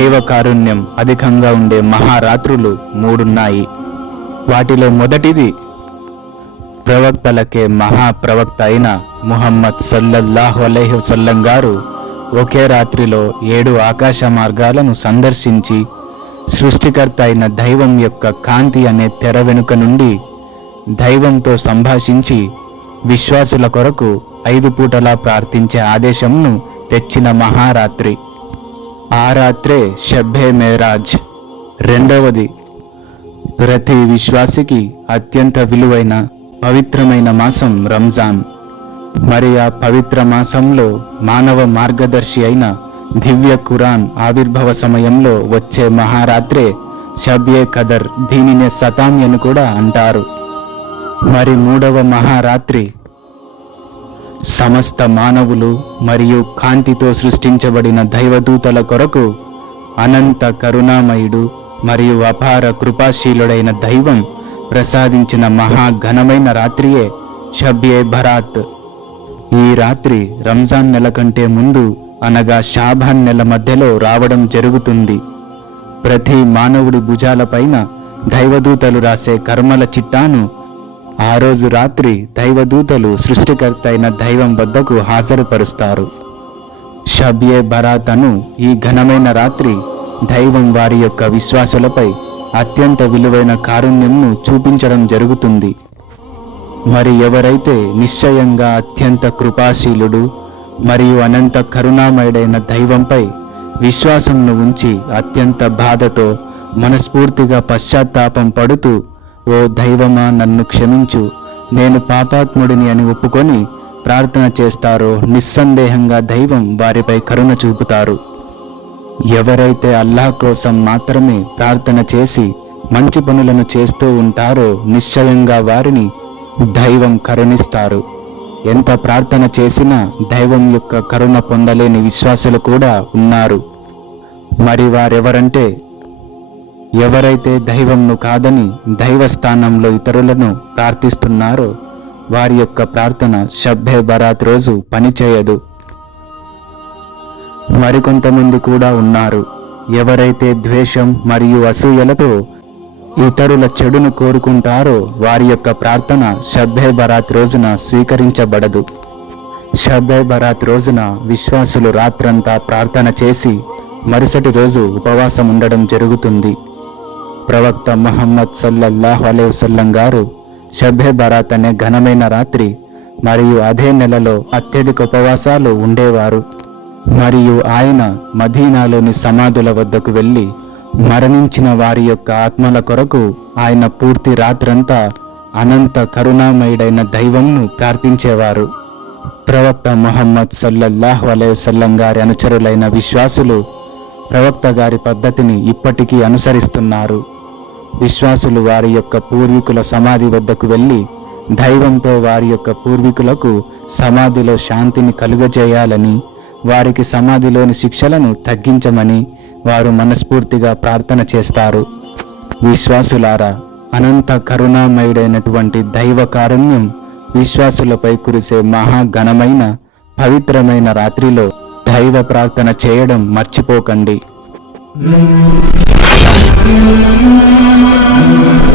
దైవ కారుణ్యం అధికంగా ఉండే మహారాత్రులు మూడున్నాయి. వాటిలో మొదటిది ప్రవక్తలకే మహాప్రవక్త అయిన ముహమ్మద్ సల్లల్లాహు అలైహి వసల్లం గారు ఒకే రాత్రిలో ఏడు ఆకాశ మార్గాలను సందర్శించి సృష్టికర్త అయిన దైవం యొక్క కాంతి అనే తెర వెనుక నుండి దైవంతో సంభాషించి విశ్వాసుల కొరకు ఐదు పూటలా ప్రార్థించే ఆదేశంను తెచ్చిన మహారాత్రి. ఆ రాత్రే షబ్బే మేరాజ్. రెండవది ప్రతి విశ్వాసికి అత్యంత విలువైన పవిత్రమైన మాసం రంజాన్. మరి ఆ పవిత్ర మాసంలో మానవ మార్గదర్శి అయిన దివ్య ఖురాన్ ఆవిర్భవ సమయంలో వచ్చే మహారాత్రే షబ్యే కదర్ దీనినే సతాం అని కూడా అంటారు. మరి మూడవ మహారాత్రి సమస్త మానవులు మరియు కాంతితో సృష్టించబడిన దైవదూతల కొరకు అనంత కరుణామయుడు మరియు అపార కృపాశీలుడైన దైవం ప్రసాదించిన మహాఘనమైన రాత్రియే షబ్యే భరాత్. ఈ రాత్రి రంజాన్ నెల కంటే ముందు అనగా షాబాన్ నెల మధ్యలో రావడం జరుగుతుంది. ప్రతి మానవుడి భుజాలపైన దైవదూతలు రాసే కర్మల చిట్టాను ఆ రోజు రాత్రి దైవదూతలు సృష్టికర్త అయిన దైవం వద్దకు హాజరుపరుస్తారు. షబ్యే బరాతను ఈ ఘనమైన రాత్రి దైవం వారి యొక్క విశ్వాసులపై అత్యంత విలువైన కారుణ్యంను చూపించడం జరుగుతుంది. మరి ఎవరైతే నిశ్చయంగా అత్యంత కృపాశీలుడు మరియు అనంత కరుణామయుడైన దైవంపై విశ్వాసంను ఉంచి అత్యంత బాధతో మనస్ఫూర్తిగా పశ్చాత్తాపం పడుతూ ఓ దైవమా నన్ను క్షమించు. నేను పాపాత్ముడిని అని ఒప్పుకొని ప్రార్థన చేస్తారో నిస్సందేహంగా దైవం వారిపై కరుణ చూపుతారు. ఎవరైతే అల్లాహ్ కోసం మాత్రమే ప్రార్థన చేసి మంచి పనులను చేస్తూ ఉంటారో నిశ్చయంగా వారిని దైవం కరుణిస్తారు. ఎంత ప్రార్థన చేసినా దైవం యొక్క కరుణ పొందలేని విశ్వాసులు కూడా ఉన్నారు. మరి వారెవరంటే ఎవరైతే దైవంను కాదని దైవ స్థానంలో ఇతరులను ప్రార్థిస్తున్నారో వారి యొక్క ప్రార్థన షబ్బే బరాత్ రోజు పనిచేయదు. మరికొంతమంది కూడా ఉన్నారు. ఎవరైతే ద్వేషం మరియు అసూయలతో ఇతరుల చెడును కోరుకుంటారో వారి యొక్క ప్రార్థన షబ్బే బరాత్ రోజున స్వీకరించబడదు. షబ్బే బరాత్ రోజున విశ్వాసులు రాత్రంతా ప్రార్థన చేసి మరుసటి రోజు ఉపవాసం ఉండడం జరుగుతుంది. ప్రవక్త మహమ్మద్ సల్లల్లాహు అలైవసల్లం గారు షబ్బే బరాత్ అనే ఘనమైన రాత్రి మరియు అదే నెలలో అత్యధిక ఉపవాసాలు ఉండేవారు. మరియు ఆయన మదీనాలోని సమాధుల వద్దకు వెళ్ళి మరణించిన వారి యొక్క ఆత్మల కొరకు ఆయన పూర్తి రాత్రంతా అనంత కరుణామయుడైన దైవంను ప్రార్థించేవారు. ప్రవక్త మొహమ్మద్ సల్లల్లాహు అలైవసల్లం గారి అనుచరులైన విశ్వాసులు ప్రవక్త గారి పద్ధతిని ఇప్పటికీ అనుసరిస్తున్నారు. విశ్వాసులు వారి యొక్క పూర్వీకుల సమాధి వద్దకు వెళ్ళి దైవంతో వారి యొక్క పూర్వీకులకు సమాధిలో శాంతిని కలుగజేయాలని వారికి సమాధిలోని శిక్షలను తగ్గించమని వారు మనస్ఫూర్తిగా ప్రార్థన చేస్తారు. విశ్వాసులారా అనంత కరుణామయుడైనటువంటి దైవ కారుణ్యం విశ్వాసులపై కురిసే మహాఘనమైన పవిత్రమైన రాత్రిలో దైవ ప్రార్థన చేయడం మర్చిపోకండి. Thank you.